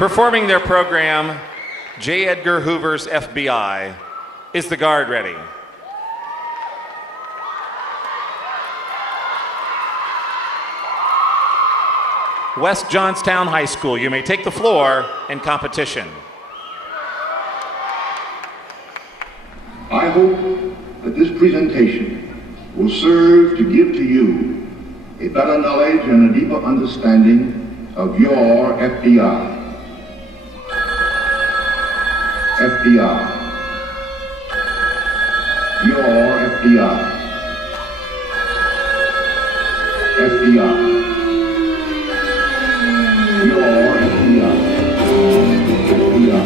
Performing their program, J. Edgar Hoover's FBI. Is the guard ready? West Johnston High School, you may take the floor in competition. I hope that this presentation will serve to give to you a better knowledge and a deeper understanding of your FBI. FBI. Your FBI. FBI. Your FBI. FBI.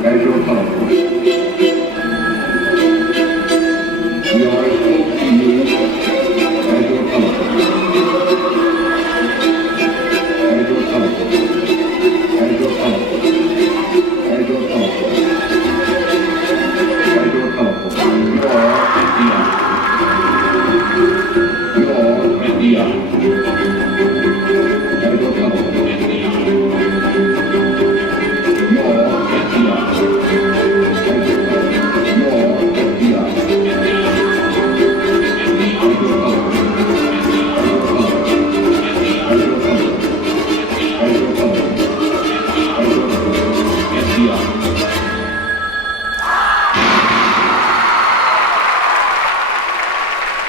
As your telephone. We are as close to you as your telephone. As your telephone. As your telephone. As your telephone. As your telephone. Your FBI. As your telephone.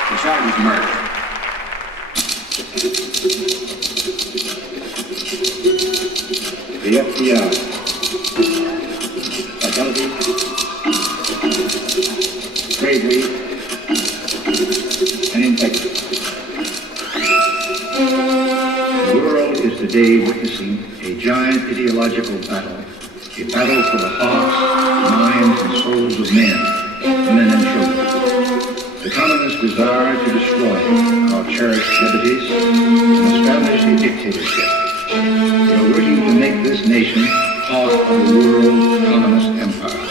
The charge is murder. The FBI. Fidelity, bravery, and integrity. The world is today witnessing a giant ideological battle, a battle for the hearts, minds, and souls of men and children. The communists desire to destroy our cherished liberties and establish a dictatorship. They are working to make this nation part of the world communist empire.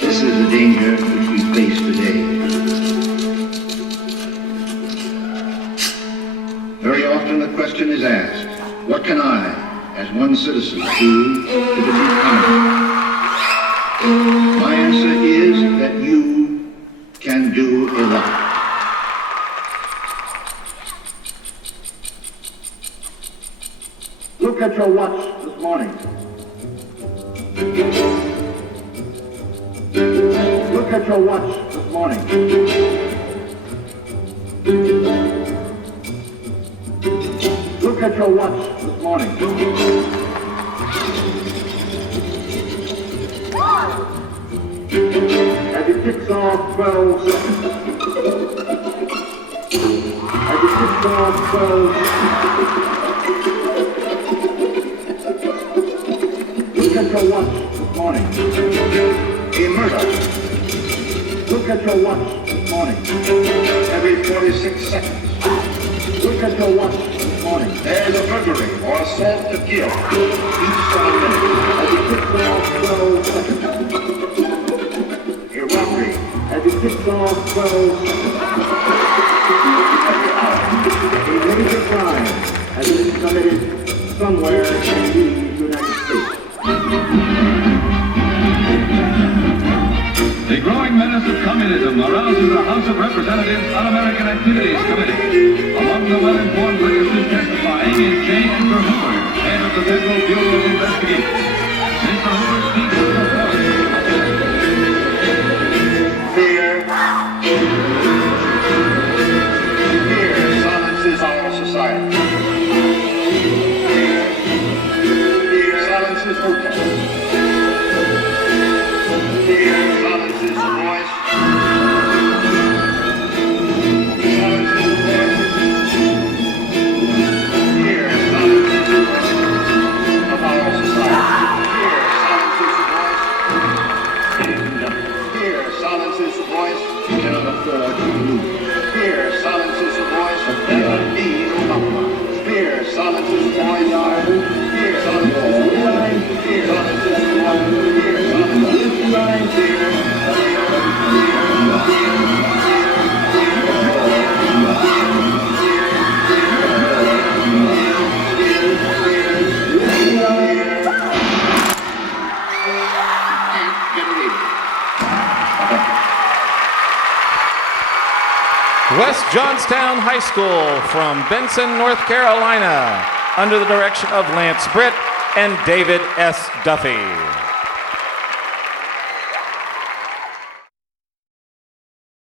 This is the danger which we face today. Very often the question is asked, what can I, as one citizen, do to defeat communism? My answer is that you can do a lot. Look at your watch this morning. Look at your watch this morning. Look at your watch this morning. As it ticks off 12 seconds. As it ticks off 12 seconds. Look at your watch this morning. A murder. Look at your watch this morning. Every 46 seconds. Look at your watch this morning. There's a burglary or assault to kill. Each 7 minutes. As it ticks off 12 seconds. A robbery. As it ticks off 12 seconds. Every hour. A major crime as it is committed somewhere in the United States. The growing menace of communism arouses the House of Representatives Un-American Activities Committee. Among the well-informed witnesses testifying is J. Edgar Hoover, head of the Federal Bureau of Investigation. Mr. Hoover speaks with authority. Fear. Fear silences our society. Fear silences protest. Fear silences the voice. Silences the voice. Fear silences the voice of our society. Fear silences the voice. Ladies and gentlemen, fear silences the voice. We cannot afford to lose. Fear silences the voice. There be no compromise. Fear silences the voice. West Johnston High School from Benson, North Carolina, under the direction of Lance Britt and David S. Duffy.